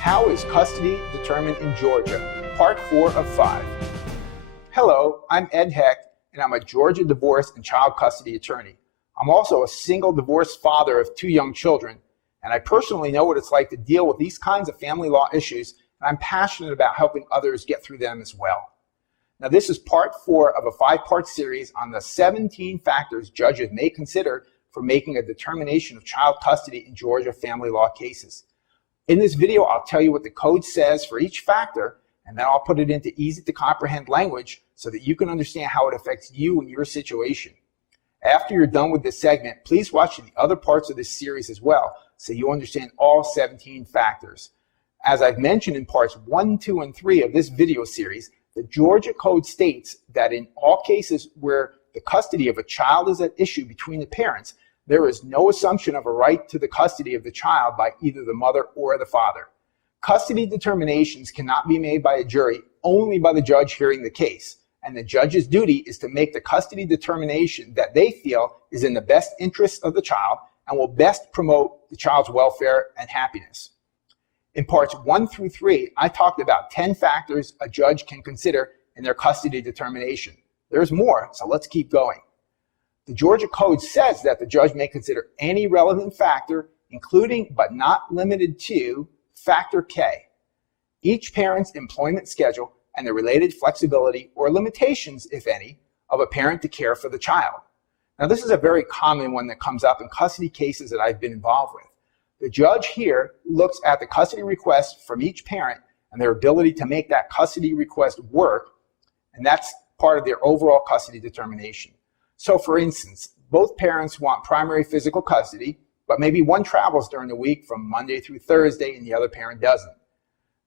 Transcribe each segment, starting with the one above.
How is custody determined in Georgia? Part 4 of 5. Hello, I'm Ed Hecht, and I'm a Georgia divorce and child custody attorney. I'm also a single divorced father of 2 young children, and I personally know what it's like to deal with these kinds of family law issues, and I'm passionate about helping others get through them as well. Now, this is part 4 of a 5-part series on the 17 factors judges may consider for making a determination of child custody in Georgia family law cases. In this video, I'll tell you what the code says for each factor, and then I'll put it into easy-to-comprehend language so that you can understand how it affects you and your situation. After you're done with this segment, please watch the other parts of this series as well so you understand all 17 factors. As I've mentioned in parts 1, 2, and 3 of this video series, the Georgia Code states that in all cases where the custody of a child is at issue between the parents, there is no assumption of a right to the custody of the child by either the mother or the father. Custody determinations cannot be made by a jury, only by the judge hearing the case, and the judge's duty is to make the custody determination that they feel is in the best interest of the child and will best promote the child's welfare and happiness. In parts 1 through 3, I talked about 10 factors a judge can consider in their custody determination. There's more, so let's keep going. The Georgia Code says that the judge may consider any relevant factor, including but not limited to Factor K, each parent's employment schedule and the related flexibility or limitations, if any, of a parent to care for the child. Now, this is a very common one that comes up in custody cases that I've been involved with. The judge here looks at the custody request from each parent and their ability to make that custody request work, and that's part of their overall custody determination. So, for instance, both parents want primary physical custody, but maybe one travels during the week from Monday through Thursday and the other parent doesn't.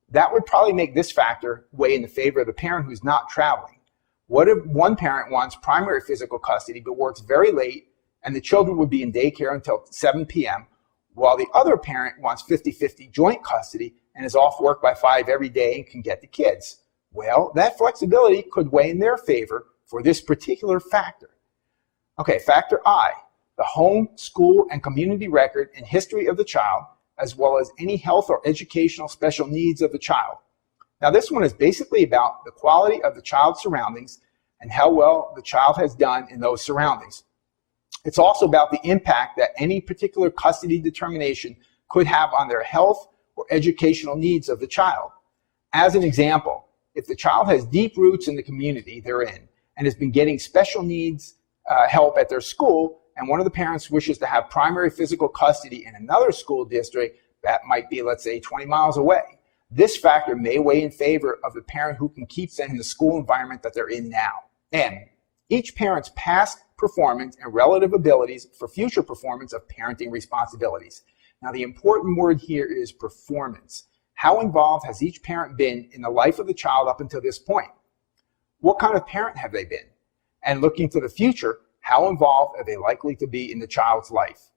That would probably make this factor weigh in the favor of the parent who's not traveling. What if one parent wants primary physical custody but works very late and the children would be in daycare until 7 p.m., while the other parent wants 50-50 joint custody and is off work by 5 every day and can get the kids? Well, that flexibility could weigh in their favor for this particular factor. Okay, factor I, the home, school, and community record and history of the child, as well as any health or educational special needs of the child. Now, this one is basically about the quality of the child's surroundings and how well the child has done in those surroundings. It's also about the impact that any particular custody determination could have on their health or educational needs of the child. As an example, if the child has deep roots in the community they're in and has been getting special needs help at their school, and one of the parents wishes to have primary physical custody in another school district that might be, let's say, 20 miles away, this factor may weigh in favor of the parent who can keep them in the school environment that they're in now. And each parent's past performance and relative abilities for future performance of parenting responsibilities. Now, the important word here is performance. How involved has each parent been in the life of the child up until this point? What kind of parent have they been? And looking to the future, how involved are they likely to be in the child's life?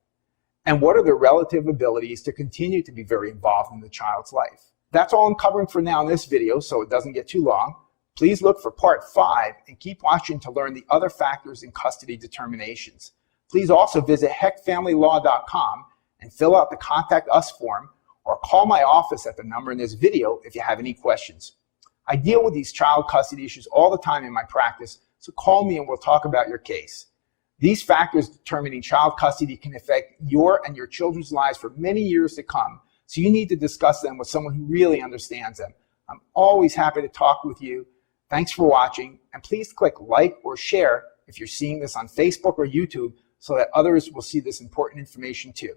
And what are their relative abilities to continue to be very involved in the child's life? That's all I'm covering for now in this video, so it doesn't get too long. Please look for part 5 and keep watching to learn the other factors in custody determinations. Please also visit hechtfamilylaw.com and fill out the Contact Us form, or call my office at the number in this video if you have any questions. I deal with these child custody issues all the time in my practice, so call me and we'll talk about your case. These factors determining child custody can affect your and your children's lives for many years to come, so you need to discuss them with someone who really understands them. I'm always happy to talk with you. Thanks for watching, and please click like or share if you're seeing this on Facebook or YouTube so that others will see this important information too.